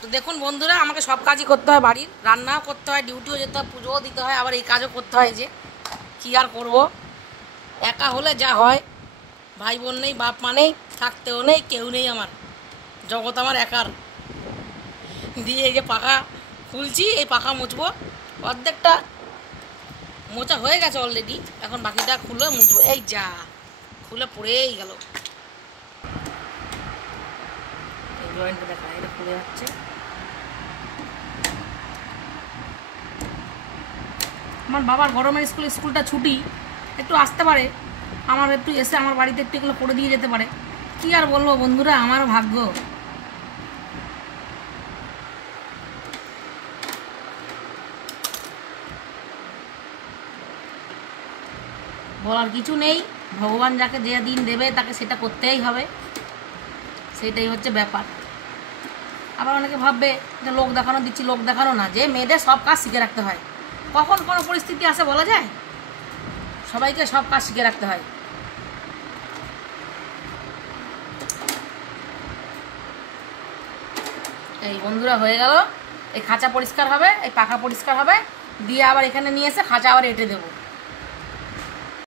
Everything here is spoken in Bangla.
তো দেখুন বন্ধুরা, আমাকে সব কাজই করতে হয়, বাড়ির রান্নাও করতে হয়, ডিউটিও যেতে হয়, পুজোও দিতে হয়, আবার এই কাজও করতে হয়। যে কী আর করবো, একা হলে যা হয়। ভাই বোন নেই, বাপ মা নেই, থাকতেও নেই, কেউ নেই আমার, জগৎ আমার একার। দিয়ে এই যে পাখা খুলছি, এই পাখা মুছবো, অর্ধেকটা মোচা হয়ে গেছে অলরেডি, এখন বাকিটা খুলে মুছবো। এই যা, খুলে পড়েই গেল। এই জয়েন্টটা দেখা, এটা খুলে যাচ্ছে। আমার বাবার গরমের স্কুলটা ছুটি, একটু আসতে পারে, আমার একটু এসে আমার বাড়িতে একটু এগুলো করে দিয়ে যেতে পারে। কী আর বলবো বন্ধুরা, আমার ভাগ্য। বলার কিছু নেই, ভগবান যাকে যে দিন দেবে তাকে সেটা করতেই হবে, সেটাই হচ্ছে ব্যাপার। আবার অনেকে ভাববে যে লোক দেখানো দিচ্ছি, লোক দেখানো না, যে মেয়েদের সব কাজ শিখে রাখতে হয়। কখন কোনো পরিস্থিতি আসে বলা যায়? সবাইকে সব কাজ শিখে রাখতে হয়। এই বন্ধুরা হয়ে গেল, এই খাঁচা পরিষ্কার হবে, এই পাখা পরিষ্কার হবে, দিয়ে আবার এখানে নিয়ে এসে খাঁচা আবার এঁটে দেবো।